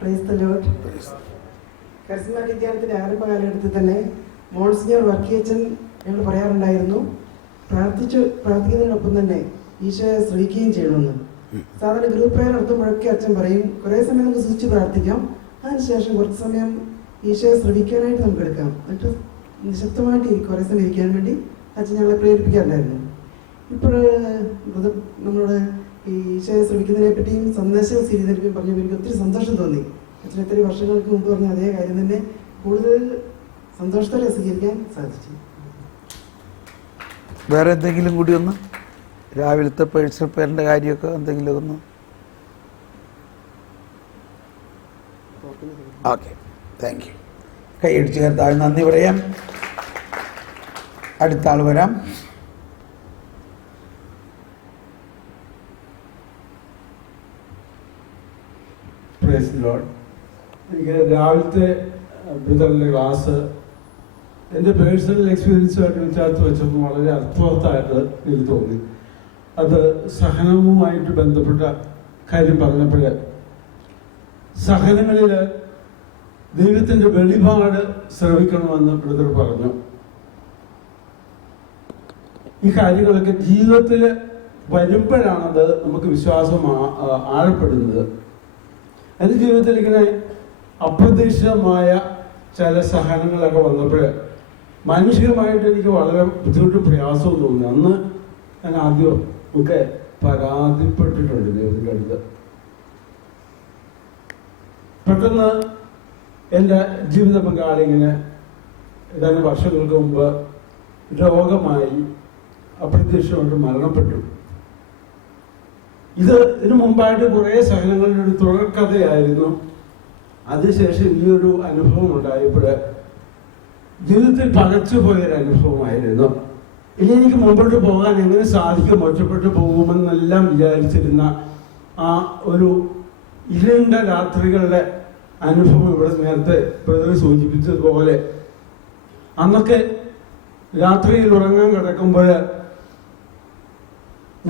Price the Lord. Charismatic ധ്യാനത്തിൻ്റെ ആരംഭ കാലഘട്ടത്തിൽ തന്നെ മോൺസിഞ്ഞർ വർക്കിയച്ചൻ ഞങ്ങൾ പറയാറുണ്ടായിരുന്നു, പ്രാർത്ഥിക്കുന്നതിനൊപ്പം തന്നെ ഈശോയെ ശ്രവിക്കുകയും ചെയ്യണമെന്ന്. സാധാരണ ഗ്രൂപ്പ് പ്രയർ നടത്തുമ്പോഴൊക്കെ അച്ഛൻ പറയും, കുറേ സമയം നമുക്ക് സൂചിച്ച് പ്രാർത്ഥിക്കാം, അതിനുശേഷം കുറച്ച് സമയം ഈശോയെ ശ്രവിക്കാനായിട്ട് നമുക്ക് എടുക്കാം, എന്നിട്ട് നിശബ്ദമായിട്ട് കുറേ സമയം ഇരിക്കാൻ വേണ്ടി അച്ഛൻ ഞങ്ങളെ പ്രേരിപ്പിക്കാറുണ്ടായിരുന്നു. ഇപ്പോൾ നമ്മളോട് ഈ ഈശോയെ ശ്രമിക്കുന്നതിനെ പറ്റിയും സന്ദേശം സ്വീകരിക്കുന്നതിനെ പറഞ്ഞപ്പോൾ എനിക്ക് ഒത്തിരി സന്തോഷം തോന്നി. അച്ഛൻ എത്ര വർഷങ്ങൾക്ക് മുമ്പ് പറഞ്ഞ അതേ കാര്യം തന്നെ കൂടുതൽ സന്തോഷത്തോടെ സ്വീകരിക്കാൻ സാധിച്ചു. വേറെ എന്തെങ്കിലും കൂടി ഒന്ന് രാവിലത്തെ പേഴ്സണൽ പേരിൻ്റെ കാര്യമൊക്കെ എന്തെങ്കിലും ഒന്ന്? Okay, thank you. കൈയടിച്ച് കർത്താവ് നന്ദി പറയാം. അടുത്ത ആൾ വരാം. Price the Lord. എനിക്ക് രാവിലത്തെ ബ്രദറിൻ്റെ ക്ലാസ് എൻ്റെ പേഴ്സണൽ എക്സ്പീരിയൻസുമായിട്ട് ചേർത്ത് വെച്ചപ്പോൾ വളരെ അർത്ഥവത്തായിട്ട് എനിക്ക് തോന്നി. അത് സഹനവുമായിട്ട് ബന്ധപ്പെട്ട കാര്യം പറഞ്ഞപ്പോൾ സഹനങ്ങളിൽ ദൈവത്തിൻ്റെ വെളിപാട് ശ്രവിക്കണമെന്ന് ബ്രദർ പറഞ്ഞു. ഈ കാര്യങ്ങളൊക്കെ ജീവിതത്തിൽ വരുമ്പോഴാണത് നമുക്ക് വിശ്വാസം ആഴപ്പെടുന്നത്. എൻ്റെ ജീവിതത്തിൽ ഇങ്ങനെ അപ്രതീക്ഷിതമായ ചില സഹനങ്ങളൊക്കെ വന്നപ്പോൾ മാനുഷികമായിട്ട് എനിക്ക് വളരെ ബുദ്ധിമുട്ടും പ്രയാസവും തോന്നി. അന്ന് ഞാൻ ആദ്യം ഒക്കെ പരാതിപ്പെട്ടിട്ടുണ്ട് ദൈവത്തിൻ്റെ അടുത്ത്. പെട്ടെന്ന് എൻ്റെ ജീവിത പങ്കാളി ഇങ്ങനെ ഏതാനും വർഷങ്ങൾക്ക് മുമ്പ് രോഗമായി അപ്രതീക്ഷിതമായിട്ട് മരണപ്പെട്ടു. ഇതിനു മുമ്പായിട്ട് കുറേ സഹനങ്ങളുടെ ഒരു തുടർക്കഥയായിരുന്നു. അതിനുശേഷം ഈ ഒരു അനുഭവം ഉണ്ടായപ്പോൾ ജീവിതത്തിൽ പകച്ചുപോയൊരു അനുഭവമായിരുന്നു. ഇനി എനിക്ക് മുമ്പോട്ട് പോകാൻ എങ്ങനെ സാധിക്കും, ഒറ്റപ്പെട്ടു പോകുമെന്നെല്ലാം വിചാരിച്ചിരുന്ന ആ ഒരു ഇരുണ്ട രാത്രികളുടെ അനുഭവം ഇവിടെ നേരത്തെ ബ്രദർ സൂചിപ്പിച്ചതുപോലെ അന്നൊക്കെ രാത്രിയിൽ ഉറങ്ങാൻ കിടക്കുമ്പോൾ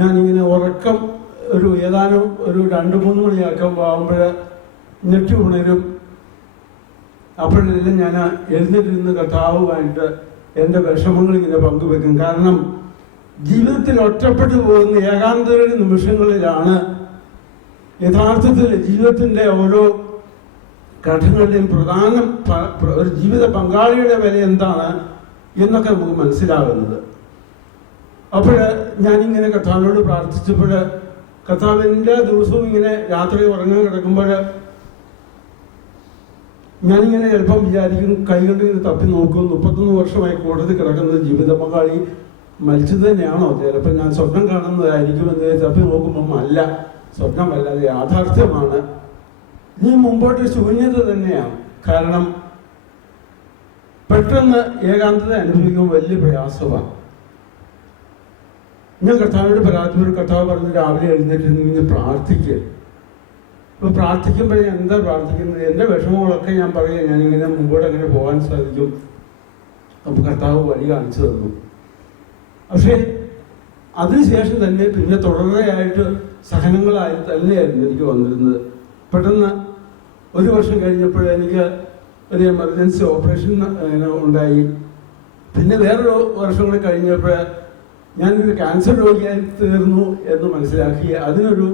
ഞാനിങ്ങനെ ഉറക്കം ഏതാനും ഒരു 2-3 മണിയാക്കാൻ ആകുമ്പോൾ ഞെട്ടി ഉണരും. അപ്പോഴെല്ലാം ഞാൻ എഴുന്നേറ്റിരുന്ന് കർത്താവുമായിട്ട് എൻ്റെ വിഷമങ്ങൾ ഇങ്ങനെ പങ്കുവെക്കും. കാരണം ജീവിതത്തിൽ ഒറ്റപ്പെട്ടു പോകുന്ന ഏകാന്തരുടെ നിമിഷങ്ങളിലാണ് യഥാർത്ഥത്തിൽ ജീവിതത്തിൻ്റെ ഓരോ ഘട്ടങ്ങളിലെയും ഒരു ജീവിത പങ്കാളിയുടെ വില എന്താണ് എന്നൊക്കെ നമുക്ക് മനസ്സിലാകുന്നത്. അപ്പോൾ ഞാനിങ്ങനെ കർത്താവിനോട് പ്രാർത്ഥിച്ചപ്പോൾ കർത്താവ് എല്ലാ ദിവസവും ഇങ്ങനെ രാത്രി ഉറങ്ങാൻ കിടക്കുമ്പോൾ ഞാനിങ്ങനെ ചിലപ്പം വിചാരിക്കും, കൈകൊണ്ട് ഇങ്ങനെ തപ്പി നോക്കും, 31 വർഷമായി കോടതി കിടക്കുന്ന ജീവിത പങ്കാളി മരിച്ചത് തന്നെയാണോ, ചിലപ്പോൾ ഞാൻ സ്വപ്നം കാണുന്നതായിരിക്കുമെന്ന് തപ്പി നോക്കുമ്പം അല്ല, സ്വപ്നമല്ല, അത് യാഥാർത്ഥ്യമാണ്. ഇനി മുമ്പോട്ട് ശൂന്യത തന്നെയാണ്. കാരണം പെട്ടെന്ന് ഏകാന്തത അനുഭവിക്കുമ്പോൾ വലിയ പ്രയാസമാണ്. ഞാൻ കർത്താവിനോട് പരാതിപ്പെട്ടു. കർത്താവ് പറഞ്ഞ് രാവിലെ എഴുന്നേറ്റ് പ്രാർത്ഥിക്കുക. ഇപ്പോൾ പ്രാർത്ഥിക്കുമ്പോൾ ഞാൻ എന്താ പ്രാർത്ഥിക്കുന്നത്, എൻ്റെ വിഷമങ്ങളൊക്കെ ഞാൻ പറയുക, ഞാനിങ്ങനെ മുമ്പോട്ട് അങ്ങനെ പോകാൻ സാധിക്കും. അപ്പോൾ കർത്താവ് വഴി കാണിച്ചു തന്നു. പക്ഷേ അതിനുശേഷം തന്നെ പിന്നെ തുടർച്ചയായിട്ട് സഹനങ്ങളായി തന്നെയായിരുന്നു എനിക്ക് വന്നിരുന്നത്. പെട്ടെന്ന് 1 വർഷം കഴിഞ്ഞപ്പോൾ എനിക്ക് ഒരു എമർജൻസി ഓപ്പറേഷൻ ഉണ്ടായി. പിന്നെ വേറൊരു വർഷം കൂടെ കഴിഞ്ഞപ്പോൾ ഞാനൊരു ക്യാൻസർ രോഗിയായി തീർന്നു എന്ന് മനസ്സിലാക്കി അതിനൊരു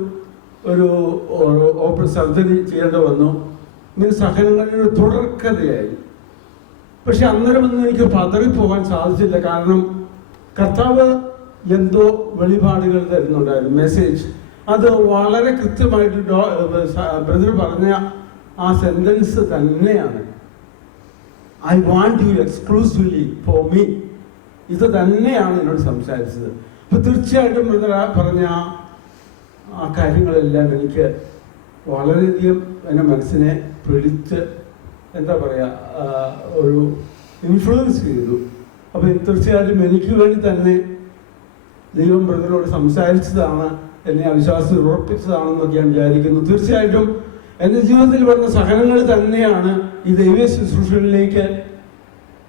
സർജറി ചെയ്യേണ്ടി വന്നു. ഇങ്ങനെ സഹനങ്ങളുടെ തുടർക്കഥയായി. പക്ഷെ അന്നേരമൊന്നും എനിക്ക് പതറിപ്പോകാൻ സാധിച്ചില്ല. കാരണം കർത്താവ് എന്തോ വെളിപാടുകൾ തരുന്നുണ്ടായിരുന്നു, മെസ്സേജ്. അത് വളരെ കൃത്യമായിട്ട് ബ്രദർ പറഞ്ഞ ആ സെന്റൻസ് തന്നെയാണ്. I want you exclusively for me. ഇത് തന്നെയാണ് എന്നോട് സംസാരിച്ചത്. അപ്പൊ തീർച്ചയായിട്ടും ബ്രദർ പറഞ്ഞ ആ കാര്യങ്ങളെല്ലാം എനിക്ക് വളരെയധികം എൻ്റെ മനസ്സിനെ പിടിച്ച് എന്താ പറയുക ഒരു ഇൻഫ്ലുവൻസ് ചെയ്തു. അപ്പം തീർച്ചയായിട്ടും എനിക്ക് വേണ്ടി തന്നെ ദൈവം ബ്രദറോട് സംസാരിച്ചതാണ്, എന്നെ അവിശ്വാസത്തിൽ ഉറപ്പിച്ചതാണെന്നൊക്കെ ഞാൻ വിചാരിക്കുന്നു. തീർച്ചയായിട്ടും എൻ്റെ ജീവിതത്തിൽ വന്ന സഹനങ്ങൾ തന്നെയാണ് ഈ ദൈവ ശുശ്രൂഷകളിലേക്ക്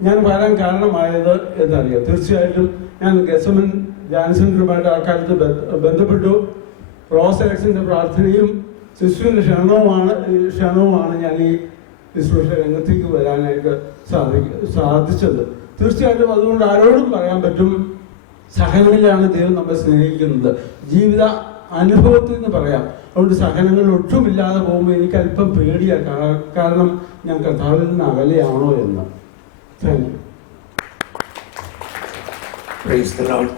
ഞാൻ വരാൻ കാരണമായത് എന്നറിയാം. തീർച്ചയായിട്ടും ഞാൻ ഗസമൻ ധ്യാന സെന്ററുമായിട്ട് ആ കാലത്ത് ബന്ധപ്പെട്ടു. റോസ് എലക്ഷൻ്റെ പ്രാർത്ഥനയും സിസ്റ്ററിൻ്റെ ക്ഷണവുമാണ് ഞാൻ ഈ ശുശ്രൂഷ രംഗത്തേക്ക് വരാനായിട്ട് സാധിച്ചത്. തീർച്ചയായിട്ടും അതുകൊണ്ട് ആരോടും പറയാൻ പറ്റും, സഹനങ്ങളിലാണ് ദൈവം നമ്മെ സ്നേഹിക്കുന്നത്. ജീവിത അനുഭവത്തിൽ നിന്ന് പറയാം. അതുകൊണ്ട് സഹനങ്ങൾ ഒട്ടുമില്ലാതെ പോകുമ്പോൾ എനിക്ക് അല്പം പേടിയാണ്, കാരണം ഞാൻ കർത്താവിൽ നിന്ന് അകലെയാണോ എന്ന്. Thank you. Praise the Lord.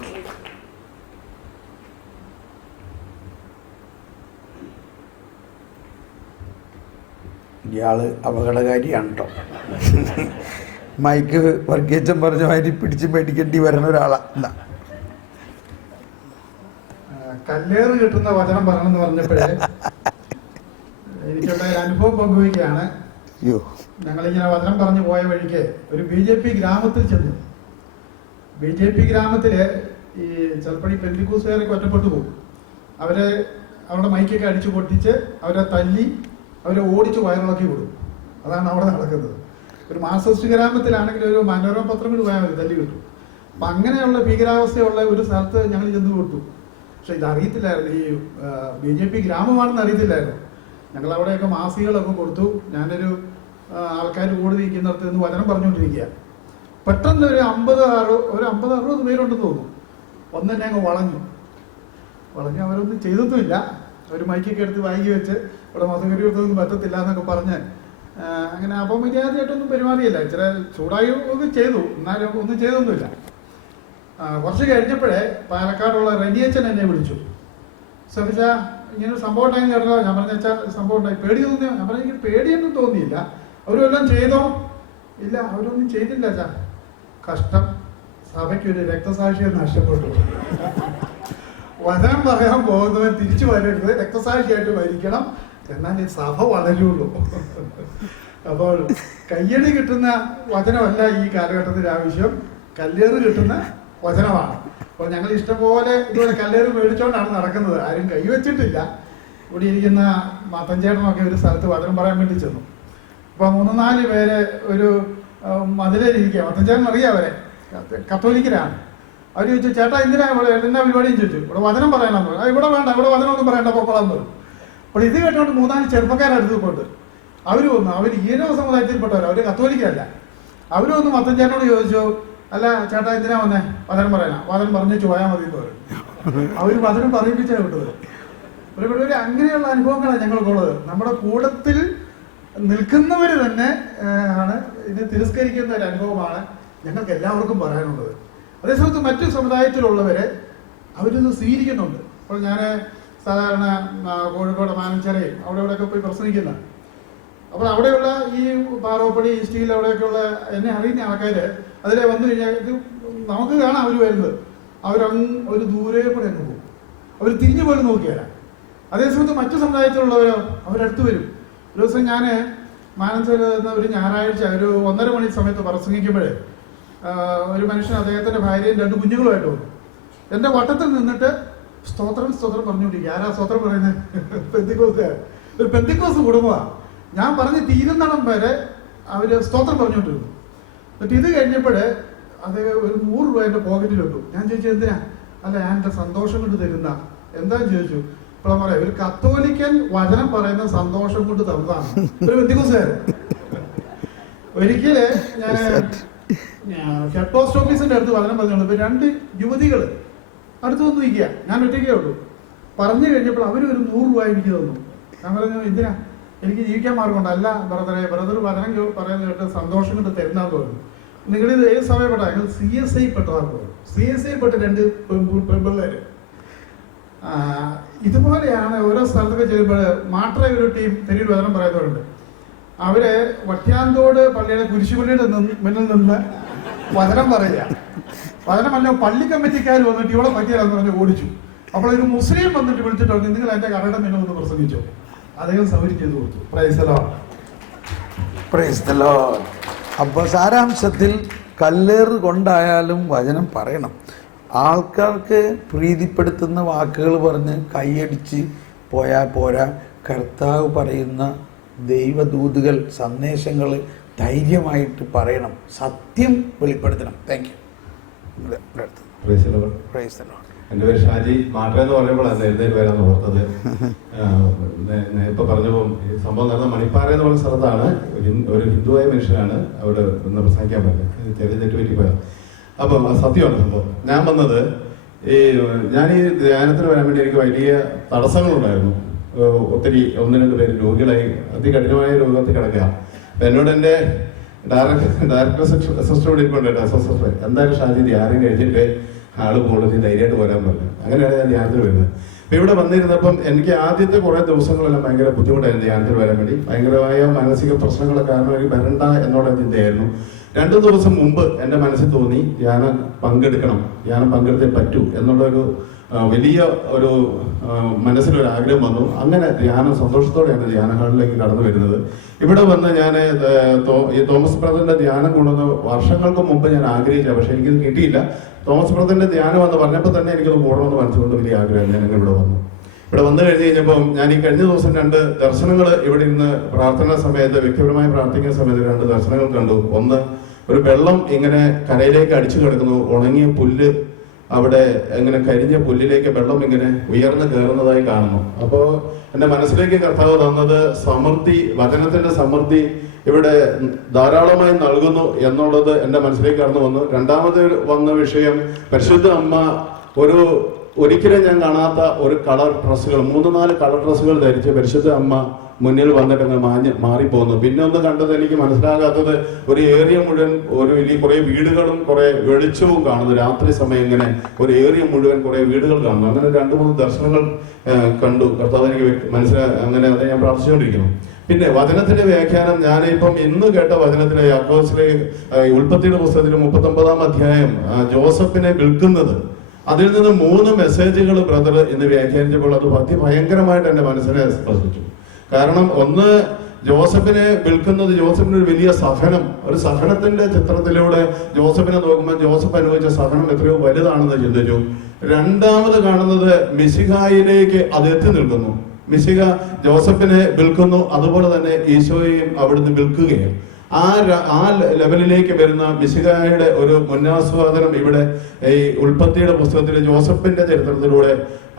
ഇയാള് അപകടകാരിയാണ് കേട്ടോ. മൈക്ക് വർഗീച്ചൻ പറഞ്ഞ മാതിരി പിടിച്ച് മേടിക്കേണ്ടി വരുന്ന ഒരാളാ. കല്ലേറ് കിട്ടുന്ന വചനം പറയണമെന്ന് പറഞ്ഞപ്പോഴേ എനിക്കുള്ള ഒരു അനുഭവം പങ്കുവയ്ക്കുകയാണ്. ഞങ്ങളിങ്ങനെ വചനം പറഞ്ഞു പോയ വഴിക്ക് ഒരു BJP ഗ്രാമത്തിൽ ചെന്നു. BJP ഗ്രാമത്തില് ഈ ചിലപ്പോൾ ഈ പെന്തിക്കൂസുകാരൊക്കെ ഒറ്റപ്പെട്ടു പോകും. അവരെ അവരുടെ മൈക്കൊക്കെ അടിച്ചു പൊട്ടിച്ച് അവരെ തല്ലി അവരെ ഓടിച്ച് വയറിളക്കി വിടും. അതാണ് അവിടെ നടക്കുന്നത്. ഒരു മാർക്സിസ്റ്റ് ഗ്രാമത്തിലാണെങ്കിൽ ഒരു മനോരമ പത്രം കൂടി പോയാൽ മതി, തല്ലി കിട്ടും. അപ്പം അങ്ങനെയുള്ള ഭീകരാവസ്ഥയുള്ള ഒരു സ്ഥലത്ത് ഞങ്ങൾ ചെന്ന് വിട്ടു. പക്ഷെ ഇത് അറിയത്തില്ലായിരുന്നു, ഈ BJP ഗ്രാമമാണെന്ന് അറിയത്തില്ലായിരുന്നു. ഞങ്ങൾ അവിടെയൊക്കെ മാസികകളൊക്കെ കൊടുത്തു. ഞാനൊരു ആൾക്കാർ കൂടി നിൽക്കുന്നിടത്ത് നിന്ന് വചനം പറഞ്ഞുകൊണ്ടിരിക്കുക. പെട്ടെന്ന് ഒരു 50-60 പേരുണ്ടെന്ന് തോന്നുന്നു. ഒന്നെന്നെ അങ്ങ് വളഞ്ഞു. അവരൊന്നും ചെയ്തൊന്നുമില്ല. അവർ മൈക്കൊക്കെ എടുത്ത് വായിക്കി വെച്ച് ഇവിടെ മതകരി എടുത്തൊന്നും പറ്റത്തില്ല എന്നൊക്കെ പറഞ്ഞ് അങ്ങനെ അപമര്യാദയായിട്ടൊന്നും പെരുമാറിയില്ല. ഇച്ചിരി ചൂടായി ഒക്കെ ചെയ്തു, എന്നാലും ഒന്നും ചെയ്തൊന്നുമില്ല. കുറച്ച് കഴിഞ്ഞപ്പോഴേ പാലക്കാടുള്ള റെനിയച്ചൻ എന്നെ വിളിച്ചു. ശ്രമിച്ച ഇങ്ങനെ ഒരു സംഭവം ഉണ്ടായി കേട്ടോ. ഞാൻ പറഞ്ഞ വെച്ചാൽ സംഭവം ഉണ്ടായി, പേടി തോന്നിയോ? ഞാൻ പറഞ്ഞ എനിക്ക് പേടിയൊന്നും തോന്നിയില്ല. അവരെല്ലാം ചെയ്തോ? ഇല്ല, അവരൊന്നും ചെയ്തില്ല ചാ. കഷ്ടം, സഭയ്ക്കൊരു രക്തസാക്ഷിയെ നഷ്ടപ്പെട്ടു. വചനം പറയാൻ പോകുന്നവൻ തിരിച്ചു വരരുത്, രക്തസാക്ഷിയായിട്ട് മരിക്കണം, എന്നാൽ ഈ സഭ വളരുള്ളൂ. അപ്പോൾ കയ്യടി കിട്ടുന്ന വചനമല്ല ഈ കാലഘട്ടത്തിൽ ആവശ്യം, കല്ലേറ് കിട്ടുന്ന വചനമാണ്. അപ്പോൾ ഞങ്ങൾ ഇഷ്ടംപോലെ ഇതുപോലെ കല്ലേറ് മേടിച്ചുകൊണ്ടാണ് നടക്കുന്നത്. ആരും കൈവച്ചിട്ടില്ല. ഇവിടെ ഇരിക്കുന്ന മാത്തഞ്ചേട്ടനൊക്കെ ഒരു സ്ഥലത്ത് വചനം പറയാൻ വേണ്ടി ചെന്നു. അപ്പോൾ 3-4 പേര് ഒരു മതിലിരിക്കുക. മാത്തഞ്ചേട്ടൻ അറിയാം, അവരെ കത്തോലിക്കരാണ്. അവർ ചോദിച്ചു, ചേട്ടാ എന്തിനാ ഇവിടെ എല്ലാ പരിപാടിയും ചോദിച്ചു. ഇവിടെ വചനം പറയാനാന്ന് പറഞ്ഞു. ഇവിടെ വേണ്ട, ഇവിടെ വചനമൊന്നും പറയണ്ട, പൊക്കോളാന്ന് പറഞ്ഞു. അപ്പോൾ ഇത് കേട്ടോണ്ട് 3-4 ചെറുപ്പക്കാരെടുത്ത് കൊണ്ട് അവർ വന്നു. അവർ ഈനോ സമുദായത്തിൽപ്പെട്ടവർ, അവർ കത്തോലിക്കല്ല. അവർ വന്ന് മത്തഞ്ചേട്ടനോട് ചോദിച്ചു, അല്ല ചേട്ടാ എന്തിനാ വന്നേ? വചനം പറയാനാ. വചനം പറഞ്ഞു പോയാൽ മതി എന്ന് പറയും. അവർ വചനം പറയിപ്പിച്ചാണ് വിട്ടത്. ഒരു അങ്ങനെയുള്ള അനുഭവങ്ങളാണ് ഞങ്ങൾക്കുള്ളത്. നമ്മുടെ കൂട്ടത്തിൽ നിൽക്കുന്നവർ തന്നെ ആണ് ഇത് തിരസ്കരിക്കുന്ന ഒരു അനുഭവമാണ് ഞങ്ങൾക്ക് എല്ലാവർക്കും പറയാനുള്ളത്. അതേസമയത്ത് മറ്റു സമുദായത്തിലുള്ളവരെ അവരിത് സ്വീകരിക്കുന്നുണ്ട്. അപ്പോൾ ഞാൻ സാധാരണ കോഴിക്കോട് മാനഞ്ചേരയും അവിടെ ഇവിടെയൊക്കെ പോയി പ്രസംഗിക്കുന്ന, അപ്പോൾ അവിടെയുള്ള ഈ പാറോപ്പടി സ്റ്റീൽ അവിടെയൊക്കെയുള്ള എന്നെ അറിയുന്ന ആൾക്കാർ അതിലെ വന്നു കഴിഞ്ഞാൽ ഇത് നമുക്ക് കാണാം അവർ വരുന്നത്. ഒരു ദൂരെ കൂടെ അങ്ങ് പോകും, അവർ തിരിഞ്ഞു പോലും നോക്കിയാല. അതേസമയത്ത് മറ്റു സമുദായത്തിലുള്ളവരോ അവരടുത്ത് വരും. ഒരു ദിവസം ഞാൻ മാനഞ്ചേര ഒരു ഞായറാഴ്ച ഒരു 1:30 മണി സമയത്ത് പ്രസംഗിക്കുമ്പോഴേ ഒരു മനുഷ്യൻ അദ്ദേഹത്തിന്റെ ഭാര്യയും 2 കുഞ്ഞുങ്ങളുമായിട്ട് വന്നു. എൻ്റെ വട്ടത്തിൽ നിന്നിട്ട് സ്തോത്രം പറഞ്ഞുകൊണ്ടിരിക്കുക. ആരാ സ്തോത്രം പറയുന്നത്? പെന്തിക്കോസുകാർ. ഒരു പെന്തിക്കോസ് കുടുംബമാണ്. ഞാൻ പറഞ്ഞ് തീരുന്നിടം വരെ അവർ സ്തോത്രം പറഞ്ഞുകൊണ്ടിരുന്നു. എന്നിട്ട് ഇത് കഴിഞ്ഞപ്പോൾ അത് ഒരു 100 രൂപ എൻ്റെ പോക്കറ്റിലിട്ടു. ഞാൻ ചോദിച്ചു എന്തിനാ? അല്ല, ഞാൻ എൻ്റെ സന്തോഷം കൊണ്ട് തരുന്ന. എന്താന്ന് ചോദിച്ചു. ഇപ്പോൾ പറയാം, ഒരു കത്തോലിക്കൻ വചനം പറയുന്ന സന്തോഷം കൊണ്ട് തന്നതാണ് ഒരു പെന്തിക്കോസുകാരൻ. ഒരിക്കല് ഞാൻ ഹെഡ് പോസ്റ്റ് ഓഫീസിന്റെ അടുത്ത് വചനം പറഞ്ഞോളൂ. ഇപ്പൊ 2 യുവതികൾ അടുത്ത് വന്ന് നിൽക്കുക. ഞാൻ ഒറ്റയ്ക്കേ ഉള്ളൂ. പറഞ്ഞു കഴിഞ്ഞപ്പോൾ അവർ ഒരു 100 രൂപ എനിക്ക് തന്നു. ഞാൻ പറഞ്ഞു എന്തിനാ? എനിക്ക് ജീവിക്കാൻ മാർഗമുണ്ട്. അല്ല ബ്രദർ വചനം പറയാൻ കേട്ട് സന്തോഷം കൊണ്ട് തരുന്നാന്ന് പറഞ്ഞു. നിങ്ങളിത് ഏത് സമയപ്പെട്ട? ഞങ്ങൾ CSI പെട്ടതാന്ന് പറഞ്ഞു. CSI പെട്ട 2 പെൺപിള്ളേര്. ഇതുപോലെയാണ് ഓരോ സ്ഥലത്തൊക്കെ ചെല്ലുമ്പോൾ. മാട്ര ഒരു ടീം തെരുവിൽ വചനം പറയുന്നവരുണ്ട്. അവര് വട്ട്യാന്തോട് പള്ളിയുടെ കുരിശുപള്ളിയുടെ മുന്നിൽ നിന്ന് വചനം പറയുക. വചനമല്ല, പള്ളി കമ്മിറ്റിക്കാർ വന്നിട്ട് ഇവിടെ പറ്റിയാലെന്ന് പറഞ്ഞ് ഓടിച്ചു. അപ്പോൾ ഒരു മുസ്ലിം വന്നിട്ട് വിളിച്ചിട്ട് പറഞ്ഞു, നിങ്ങൾ എൻ്റെ കടയുടെ മുന്നിൽ ഒന്ന് പ്രസംഗിച്ചു. അദ്ദേഹം സൗകര്യം ചെയ്തു കൊടുത്തു. Price the Lord. അപ്പോൾ സാരാംശത്തിൽ കല്ലേറ് കൊണ്ടായാലും വചനം പറയണം. ആൾക്കാർക്ക് പ്രീതിപ്പെടുത്തുന്ന വാക്കുകൾ പറഞ്ഞ് കൈയടിച്ച് പോയാൽ പോരാ. കർത്താവ് പറയുന്ന ദൈവദൂതുകൾ, സന്ദേശങ്ങൾ ധൈര്യമായിട്ട് പറയണം, സത്യം വെളിപ്പെടുത്തണം. Thank you. Praise the Lord. Praise the Lord. എൻ്റെ പേര് ഷാജി. മാട്ര എന്ന് പറയുമ്പോഴാണ് എഴുന്നേറ്റ് വരാന്ന് ഓർത്തത്. ഇപ്പൊ പറഞ്ഞപ്പോൾ ഈ സംഭവം നടന്ന മണിപ്പാറ എന്ന് പറയുന്ന സ്ഥലത്താണ്. ഒരു ഹിന്ദുവായ മനുഷ്യനാണ് അവിടെ ഒന്ന് പ്രസംഗിക്കാൻ പറ്റുന്നത്. ചെറിയ തെറ്റുപറ്റി പോയത്. അപ്പം സത്യമാണ് സംഭവം. ഞാൻ വന്നത് ഞാൻ ഈ ധ്യാനത്തിന് വരാൻ വേണ്ടി എനിക്ക് വലിയ തടസ്സങ്ങളുണ്ടായിരുന്നു. ഒത്തിരി 1-2 പേര് രോഗികളായി അതികഠിനമായ രോഗത്തിൽ കിടക്കുക. അപ്പൊ എന്നോട് എൻ്റെ ഡയറക്ടർ സിസ്റ്ററോട് ഇരിപ്പുണ്ട്, SSF. എന്തായാലും ഷാജി ധ്യാനം കഴിച്ചിട്ട് ആള് കൂടുതൽ ധൈര്യമായിട്ട് വരാൻ പറഞ്ഞു. അങ്ങനെയാണ് ഞാൻ ധ്യാനത്തിൽ വരുന്നത്. അപ്പൊ ഇവിടെ വന്നിരുന്നപ്പം എനിക്ക് ആദ്യത്തെ കുറെ ദിവസങ്ങളെല്ലാം ഭയങ്കര ബുദ്ധിമുട്ടായിരുന്നു ധ്യാനത്തിൽ വരാൻ വേണ്ടി. ഭയങ്കരമായ മാനസിക പ്രശ്നങ്ങളെ കാരണം എനിക്ക് വരണ്ട എന്നുള്ള ചിന്തയായിരുന്നു. 2 ദിവസം മുമ്പ് എൻ്റെ മനസ്സിൽ തോന്നി ധ്യാനം പങ്കെടുത്തേ പറ്റൂ എന്നുള്ളൊരു വലിയ ഒരു മനസ്സിലൊരു ആഗ്രഹം വന്നു. അങ്ങനെ ധ്യാനം സന്തോഷത്തോടെയാണ് ധ്യാന ഹാളിലേക്ക് കടന്നു വരുന്നത്. ഇവിടെ വന്ന് ഞാൻ ഈ തോമസ് ബ്രദറിന്റെ ധ്യാനം കൊണ്ടുവന്ന് വർഷങ്ങൾക്ക് മുമ്പ് ഞാൻ ആഗ്രഹിച്ച, പക്ഷെ എനിക്കിത് കിട്ടിയില്ല. തോമസ് ബ്രദറിന്റെ ധ്യാനം എന്ന് പറഞ്ഞപ്പോൾ തന്നെ എനിക്കത് കൂടണമെന്ന് മനസ്സുകൊണ്ട് വലിയ ആഗ്രഹം. ഞാൻ ഇവിടെ വന്നു കഴിഞ്ഞ് കഴിഞ്ഞപ്പം ഞാൻ ഈ കഴിഞ്ഞ ദിവസം 2 ദർശനങ്ങൾ ഇവിടെ ഇരുന്ന് പ്രാർത്ഥനാ സമയത്ത് വ്യക്തിപരമായി പ്രാർത്ഥിക്കുന്ന സമയത്ത് 2 ദർശനങ്ങൾ കണ്ടു. ഒന്ന്, ഒരു വെള്ളം ഇങ്ങനെ കരയിലേക്ക് അടിച്ചു കിടക്കുന്നു. ഉണങ്ങിയ പുല്ല് അവിടെ ഇങ്ങനെ കരിഞ്ഞ പുല്ലിലേക്ക് വെള്ളം ഇങ്ങനെ ഉയർന്നു കയറുന്നതായി കാണുന്നു. അപ്പോൾ എൻ്റെ മനസ്സിലേക്ക് കർത്താവ് തന്നത് സമൃദ്ധി, വചനത്തിന്റെ സമൃദ്ധി ഇവിടെ ധാരാളമായി നൽകുന്നു എന്നുള്ളത് എൻ്റെ മനസ്സിലേക്ക് കടന്നു വന്നു. രണ്ടാമത് വന്ന വിഷയം, പരിശുദ്ധ അമ്മ ഒരിക്കലും ഞാൻ കാണാത്ത ഒരു കളർ ഡ്രസ്സുകൾ, 3-4 കളർ ഡ്രസ്സുകൾ ധരിച്ച് പരിശുദ്ധ അമ്മ മുന്നിൽ വന്നിട്ട് അങ്ങ് മാറിപ്പോകുന്നു. പിന്നെ ഒന്ന് കണ്ടത് എനിക്ക് മനസ്സിലാകാത്തത്, ഒരു ഏരിയ മുഴുവൻ കുറെ വീടുകളും കുറെ വെളിച്ചവും കാണുന്നു. രാത്രി സമയം ഇങ്ങനെ ഒരു ഏരിയ മുഴുവൻ കുറെ വീടുകൾ കാണുന്നു. അങ്ങനെ 2-3 ദർശനങ്ങൾ കണ്ടു. കർത്താവ് എനിക്ക് അങ്ങനെ അത് ഞാൻ പ്രാർത്ഥിച്ചുകൊണ്ടിരിക്കുന്നു. പിന്നെ വചനത്തിന്റെ വ്യാഖ്യാനം, ഞാനിപ്പം ഇന്ന് കേട്ട വചനത്തിലെ യാക്കോബിലെ ഉൽപ്പത്തിയുടെ പുസ്തകത്തിലെ 39-ാം അധ്യായം ജോസഫിനെ വിൽക്കുന്നത്, അതിൽ നിന്ന് 3 മെസ്സേജുകൾ ബ്രദർ ഇന്ന് വ്യാഖ്യാനിച്ചപ്പോൾ അത് ഭയങ്കരമായിട്ട് എൻ്റെ മനസ്സിനെ സ്പർശിച്ചു. കാരണം ഒന്ന്, ജോസഫിനെ വിൽക്കുന്നത് ജോസഫിന് ഒരു വലിയ സഹനം, ഒരു സഹനത്തിന്റെ ചിത്രത്തിലൂടെ ജോസഫിനെ നോക്കുമ്പോൾ ജോസഫ് അനുഭവിച്ച സഹനം എത്രയോ വലുതാണെന്ന് ചിന്തിച്ചു. രണ്ടാമത് കാണുന്നത് മിശിഹായിലേക്ക് അത് എത്തി നിൽക്കുന്നു. മിശിഹ ജോസഫിനെ വിൽക്കുന്നു, അതുപോലെ തന്നെ ഈശോയെയും അവിടുന്ന് വിൽക്കുകയും ആ ലെവലിലേക്ക് വരുന്ന മിശിഹായുടെ ഒരു മുന്നാസ്വാദനം ഇവിടെ ഈ ഉൽപ്പത്തിയുടെ പുസ്തകത്തിൽ ജോസഫിന്റെ ചരിത്രത്തിലൂടെ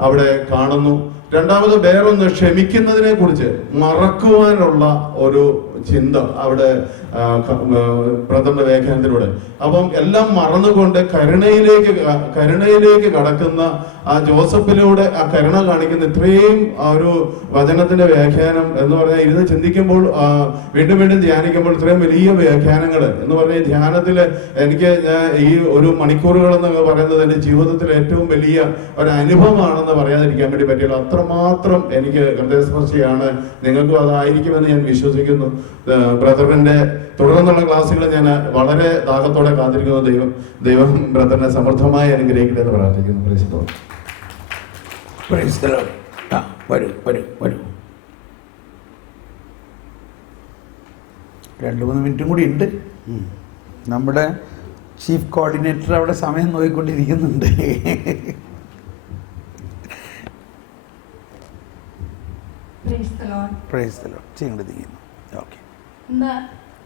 അവിടെ കാണുന്നു. രണ്ടാമത് വേറൊന്ന്, ക്ഷമിക്കുന്നതിനെ കുറിച്ച് മറക്കുവാനുള്ള ഒരു ചിന്ത അവിടെ ബ്രദറിന്റെ വ്യാഖ്യാനത്തിലൂടെ. അപ്പം എല്ലാം മറന്നുകൊണ്ട് കരുണയിലേക്ക് കടക്കുന്ന ആ ജോസഫിലൂടെ ആ കരുണ കാണിക്കുന്ന ഇത്രയും ഒരു വചനത്തിന്റെ വ്യാഖ്യാനം എന്ന് പറഞ്ഞാൽ ഇരുന്ന് ചിന്തിക്കുമ്പോൾ, വീണ്ടും ധ്യാനിക്കുമ്പോൾ ഇത്രയും വലിയ വ്യാഖ്യാനങ്ങൾ എന്ന് പറഞ്ഞാൽ ധ്യാനത്തില് എനിക്ക് ഈ ഒരു മണിക്കൂറുകൾ എന്നൊക്കെ പറയുന്നത് എൻ്റെ ജീവിതത്തിലെ ഏറ്റവും വലിയ ഒരു അനുഭവമാണെന്ന് പറയാതിരിക്കാൻ വേണ്ടി പറ്റില്ല. അത്രമാത്രം എനിക്ക് ഹൃദയസ്പർശിയാണ്. നിങ്ങൾക്കും അതായിരിക്കുമെന്ന് ഞാൻ വിശ്വസിക്കുന്നു. ബ്രദറിന്റെ തുടർന്നുള്ള ക്ലാസ്സുകൾ ഞാൻ വളരെ ദാഹത്തോടെ കാത്തിരിക്കുന്നു. ദൈവം ബ്രദറിനെ സമൃദ്ധമായി അനുഗ്രഹിക്കട്ടെ എന്ന് പ്രാർത്ഥിക്കുന്നു. വരൂ 2-3 മിനിറ്റും കൂടി ഉണ്ട്. നമ്മുടെ ചീഫ് കോർഡിനേറ്റർ അവിടെ സമയം നോക്കിക്കൊണ്ടിരിക്കുന്നുണ്ട്. ഇന്ന്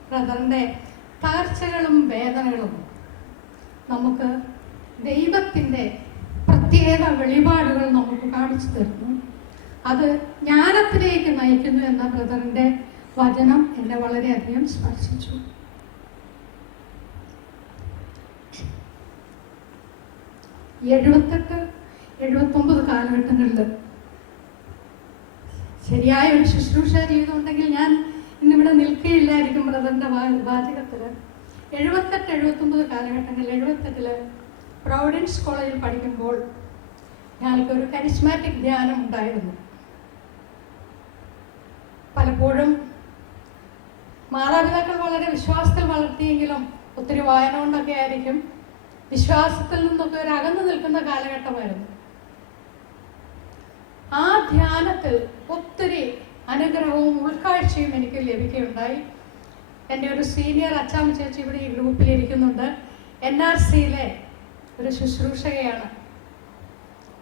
ബ്രദറിന്റെ തകർച്ചകളും വേദനകളും നമുക്ക് ദൈവത്തിന്റെ പ്രത്യേക വെളിപാടുകൾ നമുക്ക് കാണിച്ചു തരുന്നു. അത് ജ്ഞാനത്തിലേക്ക് നയിക്കുന്നു എന്ന ബ്രദറിന്റെ വചനം എന്നെ വളരെയധികം സ്പർശിച്ചു. ഈ 78-79 കാലഘട്ടങ്ങളിൽ ശരിയായ ഒരു ശുശ്രൂഷ ചെയ്തുകൊണ്ടെങ്കിൽ ഞാൻ ഇന്നിവിടെ നിൽക്കുകയില്ലായിരിക്കും. ബ്രദറിന്റെ വാചകത്തില് 78-79 കാലഘട്ടങ്ങളിൽ 78-ല് പ്രൊവിഡൻസ് കോളേജിൽ പഠിക്കുമ്പോൾ ഞങ്ങൾക്കൊരു കരിസ്മാറ്റിക് ധ്യാനം ഉണ്ടായിരുന്നു. പലപ്പോഴും മാതാപിതാക്കൾ വളരെ വിശ്വാസത്തിൽ വളർത്തിയെങ്കിലും ഒത്തിരി വായന കൊണ്ടൊക്കെ ആയിരിക്കും വിശ്വാസത്തിൽ നിന്നൊക്കെ ഒരു അകന്നു നിൽക്കുന്ന കാലഘട്ടമായിരുന്നു. ആ ധ്യാനത്തിൽ ഒത്തിരി അനുഗ്രഹവും ഉൾക്കാഴ്ചയും എനിക്ക് ലഭിക്കുകയുണ്ടായി. എൻ്റെ ഒരു സീനിയർ അച്ചാമ്മ ചേച്ചി ഇവിടെ ഈ ഗ്രൂപ്പിലിരിക്കുന്നുണ്ട്. NRCയിലെ ഒരു ശുശ്രൂഷകയാണ്.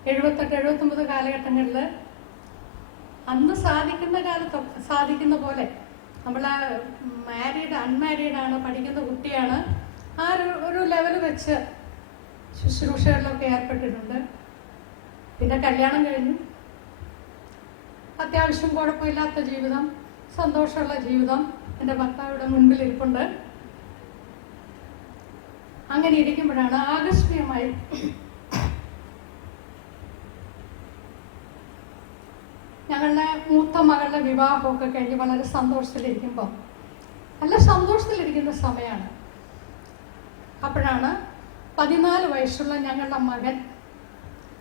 78-79 കാലഘട്ടങ്ങളിൽ അന്ന് സാധിക്കുന്ന പോലെ നമ്മൾ അൺമാരീഡാണ്, പഠിക്കുന്ന കുട്ടിയാണ്, ആ ഒരു ലെവൽ വെച്ച് ശുശ്രൂഷകളിലൊക്കെ ഏർപ്പെട്ടിട്ടുണ്ട്. പിന്നെ കല്യാണം കഴിഞ്ഞു. അത്യാവശ്യം കുഴപ്പമില്ലാത്ത ജീവിതം, സന്തോഷമുള്ള ജീവിതം എൻ്റെ ഭർത്താവിടെ മുൻപിൽ ഇരിപ്പുണ്ട്. അങ്ങനെ ഇരിക്കുമ്പോഴാണ് ആകസ്മികമായി ഞങ്ങളുടെ മൂത്ത മകളുടെ വിവാഹമൊക്കെ കഴിഞ്ഞ് വളരെ സന്തോഷത്തിലിരിക്കുമ്പോൾ, നല്ല സന്തോഷത്തിലിരിക്കുന്ന സമയമാണ്. അപ്പോഴാണ് 14 വയസ്സുള്ള ഞങ്ങളുടെ മകൻ,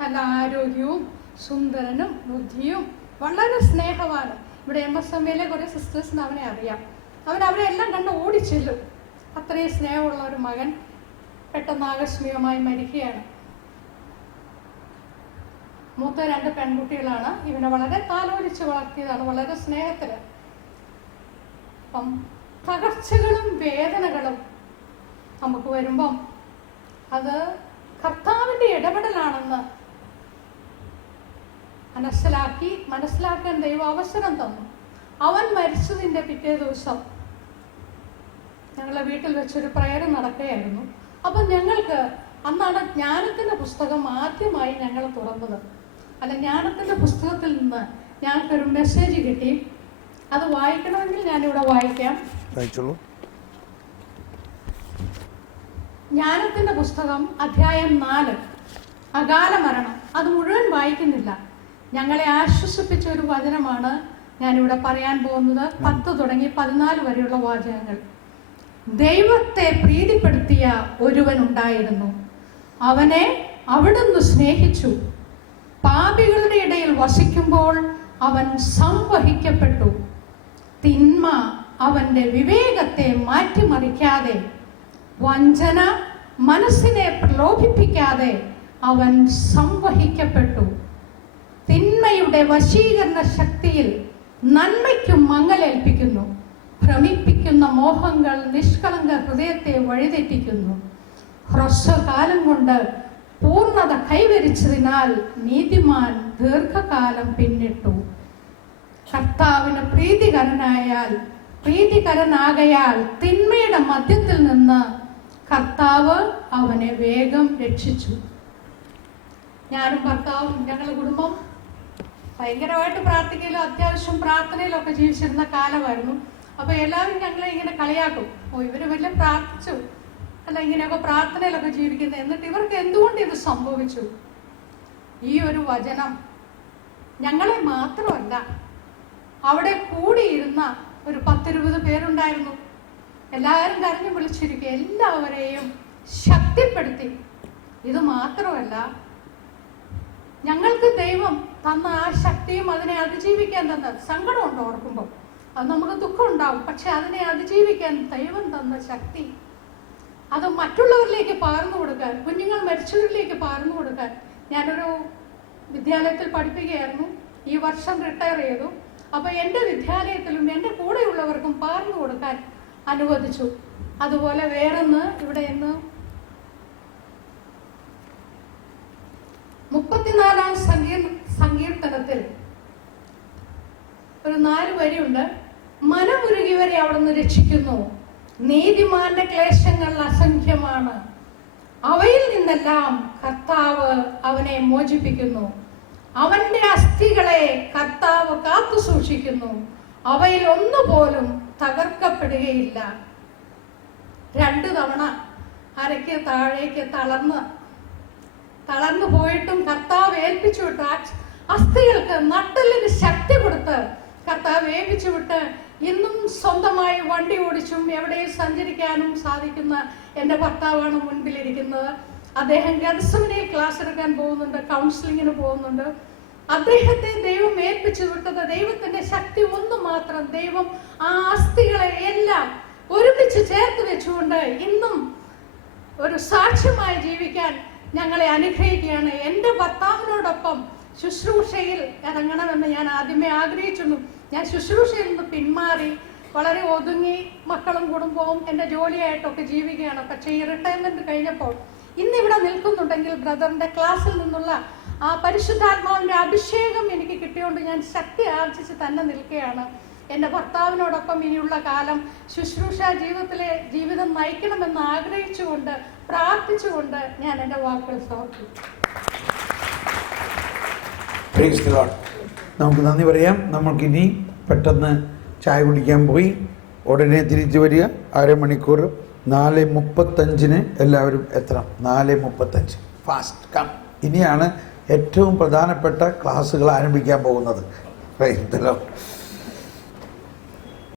നല്ല ആരോഗ്യവും സുന്ദരനും ബുദ്ധിയും വളരെ സ്നേഹവാനും. ഇവിടെ MSMയിലെ കുറേ സിസ്റ്റേഴ്സിന് അവനെ അറിയാം. അവരെ എല്ലാം കണ്ട് ഓടിച്ചെല്ലും. അത്രയും സ്നേഹമുള്ള ഒരു മകൻ പെട്ടെന്ന് ആകസ്മികമായി മരിക്കുകയാണ്. മൂത്ത 2 പെൺകുട്ടികളാണ്. ഇവനെ വളരെ താലോലിച്ച് വളർത്തിയതാണ്, വളരെ സ്നേഹത്തിൽ. അപ്പം തകർച്ചകളും വേദനകളും നമുക്ക് വരുമ്പം അത് കർത്താവിൻ്റെ ഇടപെടലാണെന്ന് മനസ്സിലാക്കാൻ ദൈവം അവസരം തന്നു. അവൻ മരിച്ചതിൻ്റെ പിറ്റേ ദിവസം ഞങ്ങളുടെ വീട്ടിൽ വെച്ചൊരു പ്രയർ നടക്കുകയായിരുന്നു. അപ്പം ഞങ്ങൾക്ക് അന്നാണ് ജ്ഞാനത്തിൻ്റെ പുസ്തകം ആദ്യമായി ഞങ്ങൾ തുറന്നത്. അല്ല, ജ്ഞാനത്തിൻ്റെ പുസ്തകത്തിൽ നിന്ന് ഞങ്ങൾക്കൊരു മെസ്സേജ് കിട്ടി. അത് വായിക്കണമെങ്കിൽ ഞാനിവിടെ വായിക്കാം. ജ്ഞാനത്തിൻ്റെ പുസ്തകം അധ്യായം 4, അകാല മരണം. അത് മുഴുവൻ വായിക്കുന്നില്ല. ഞങ്ങളെ ആശ്വസിപ്പിച്ച ഒരു വചനമാണ് ഞാനിവിടെ പറയാൻ പോകുന്നത്. 10 തുടങ്ങി 14 വരെയുള്ള വാചകങ്ങൾ. ദൈവത്തെ പ്രീതിപ്പെടുത്തിയ ഒരുവനുണ്ടായിരുന്നു. അവനെ അവിടുന്ന് സ്നേഹിച്ചു. പാപികളുടെ ഇടയിൽ വസിക്കുമ്പോൾ അവൻ സംവഹിക്കപ്പെട്ടു. തിന്മ അവന്റെ വിവേകത്തെ മാറ്റിമറിക്കാതെ, വഞ്ചന മനസ്സിനെ പ്രലോഭിപ്പിക്കാതെ അവൻ സംവഹിക്കപ്പെട്ടു. തിന്മയുടെ വശീകരണ ശക്തിയിൽ നന്മയ്ക്കും മങ്ങലേൽപ്പിക്കുന്നു. ഭ്രമിപ്പിക്കുന്ന മോഹങ്ങൾ നിഷ്കളങ്ക ഹൃദയത്തെ വഴിതെറ്റിക്കുന്നു. ഹ്രസ്വകാലം കൊണ്ട് പൂർണ്ണത കൈവരിച്ചതിനാൽ നീതിമാൻ ദീർഘകാലം പിന്നിട്ടു. കർത്താവിന് പ്രീതികരനാകയാൽ തിന്മയുടെ മധ്യത്തിൽ നിന്ന് കർത്താവ് അവനെ വേഗം രക്ഷിച്ചു. ഞാനും ഭർത്താവും ഞങ്ങളുടെ കുടുംബം ഭയങ്കരമായിട്ട് പ്രാർത്ഥിക്കലും അത്യാവശ്യം പ്രാർത്ഥനയിലൊക്കെ ജീവിച്ചിരുന്ന കാലമായിരുന്നു. അപ്പോൾ എല്ലാവരും ഞങ്ങളെ ഇങ്ങനെ കളിയാക്കും, ഇവര് വലിയ പ്രാർത്ഥിച്ചു, അല്ല ഇങ്ങനെയൊക്കെ പ്രാർത്ഥനയിലൊക്കെ ജീവിക്കുന്നത്, എന്നിട്ട് ഇവർക്ക് എന്തുകൊണ്ട് ഇത് സംഭവിച്ചു? ഈ ഒരു വചനം ഞങ്ങളെ മാത്രമല്ല, അവിടെ കൂടിയിരുന്ന ഒരു 10-20 പേരുണ്ടായിരുന്നു. എല്ലാവരും കരഞ്ഞു വിളിച്ചിരിക്കുക, എല്ലാവരെയും ശക്തിപ്പെടുത്തി. ഇത് മാത്രമല്ല, ഞങ്ങൾക്ക് ദൈവം തന്ന ആ ശക്തിയും അതിനെ അതിജീവിക്കാൻ തന്ന, സങ്കടമുണ്ട് ഓർക്കുമ്പോൾ, അത് നമുക്ക് ദുഃഖം ഉണ്ടാവും, പക്ഷെ അതിനെ അതിജീവിക്കാൻ ദൈവം തന്ന ശക്തി, അത് മറ്റുള്ളവരിലേക്ക് പകർന്നു കൊടുക്കാൻ, കുഞ്ഞുങ്ങൾ മരിച്ചവരിലേക്ക് പകർന്നു കൊടുക്കാൻ. ഞാനൊരു വിദ്യാലയത്തിൽ പഠിപ്പിക്കുകയായിരുന്നു. ഈ വർഷം റിട്ടയർ ചെയ്തു. അപ്പോൾ എൻ്റെ വിദ്യാലയത്തിലും എൻ്റെ കൂടെയുള്ളവർക്കും പകർന്നു കൊടുക്കാൻ അനുവദിച്ചു. അതുപോലെ വേറൊന്ന്, ഇവിടെ ഇന്ന് 34-ാം സങ്കീർത്തനത്തിൽ ഒരു 4 വരിയുണ്ട്. മനമുരുകിവരെ അവിടുന്ന് രക്ഷിക്കുന്നു. നീതിമാന്റെ ക്ലേശങ്ങൾ അസംഖ്യമാണ്. അവയിൽ നിന്നെല്ലാം കർത്താവ് അവനെ മോചിപ്പിക്കുന്നു. അവന്റെ അസ്ഥികളെ കർത്താവ് കാത്തു സൂക്ഷിക്കുന്നു. അവയിൽ ഒന്നുപോലും തകർക്കപ്പെടുകയില്ല. 2 തവണ അരയ്ക്ക് താഴേക്ക് തളർന്നു പോയിട്ടും കർത്താവ് ഏൽപ്പിച്ചു വിട്ടു. അസ്ഥികൾക്ക് നട്ടെല്ലിന് ശക്തി കൊടുത്ത് കർത്താവ് ഏൽപ്പിച്ചു വിട്ട് ഇന്നും സ്വന്തമായി വണ്ടി ഓടിച്ചും എവിടെയും സഞ്ചരിക്കാനും സാധിക്കുന്ന എൻ്റെ ഭർത്താവാണ് മുൻപിലിരിക്കുന്നത്. അദ്ദേഹം ഗെത്സമനിയിൽ ക്ലാസ് എടുക്കാൻ പോകുന്നുണ്ട്, കൗൺസിലിങ്ങിന് പോകുന്നുണ്ട്. അദ്ദേഹത്തെ ദൈവം ഏൽപ്പിച്ചു വിട്ടത് ദൈവത്തിന്റെ ശക്തി ഒന്ന് മാത്രം. ദൈവം ആ അസ്ഥികളെ എല്ലാം ഒരുമിച്ച് ചേർത്ത് വെച്ചുകൊണ്ട് ഇന്നും ഒരു സാക്ഷ്യമായി ജീവിക്കാൻ ഞങ്ങളെ അനുഗ്രഹിക്കുകയാണ്. എൻ്റെ ഭർത്താവിനോടൊപ്പം ശുശ്രൂഷയിൽ ഇറങ്ങണമെന്ന് ഞാൻ ആദ്യമേ ആഗ്രഹിച്ചിരുന്നു. ഞാൻ ശുശ്രൂഷയിൽ നിന്ന് പിന്മാറി വളരെ ഒതുങ്ങി മക്കളും കുടുംബവും എൻ്റെ ജോലിയായിട്ടൊക്കെ ജീവിക്കുകയാണ്. പക്ഷേ ഈ റിട്ടയർമെന്റ് കഴിഞ്ഞപ്പോൾ ഇന്നിവിടെ നിൽക്കുന്നുണ്ടെങ്കിൽ ബ്രദറിന്റെ ക്ലാസ്സിൽ നിന്നുള്ള ആ പരിശുദ്ധാത്മാവിന്റെ അഭിഷേകം എനിക്ക് കിട്ടിയോണ്ട് ഞാൻ ശക്തി ആർജിച്ച് തന്നെ നിൽക്കുകയാണ്. എൻ്റെ ഭർത്താവിനോടൊപ്പം ഇനിയുള്ള കാലം ശുശ്രൂഷ ജീവിതം നയിക്കണമെന്ന് ആഗ്രഹിച്ചുകൊണ്ട് പ്രാർത്ഥിച്ചുകൊണ്ട് ഞാൻ എൻ്റെ വാക്കുകൾ സമർപ്പിക്കും. Price the Lord. നമുക്ക് നന്ദി പറയാം. നമ്മൾക്കിനി പെട്ടെന്ന് ചായ കുടിക്കാൻ പോയി ഉടനെ തിരിച്ചു വരിക. അരമണിക്കൂർ 4:35 എല്ലാവരും എത്തണം. 4:35 ഫാസ്റ്റ് കം. ഇനിയാണ് ഏറ്റവും പ്രധാനപ്പെട്ട ക്ലാസ്സുകൾ ആരംഭിക്കാൻ പോകുന്നത്. Price the Lord.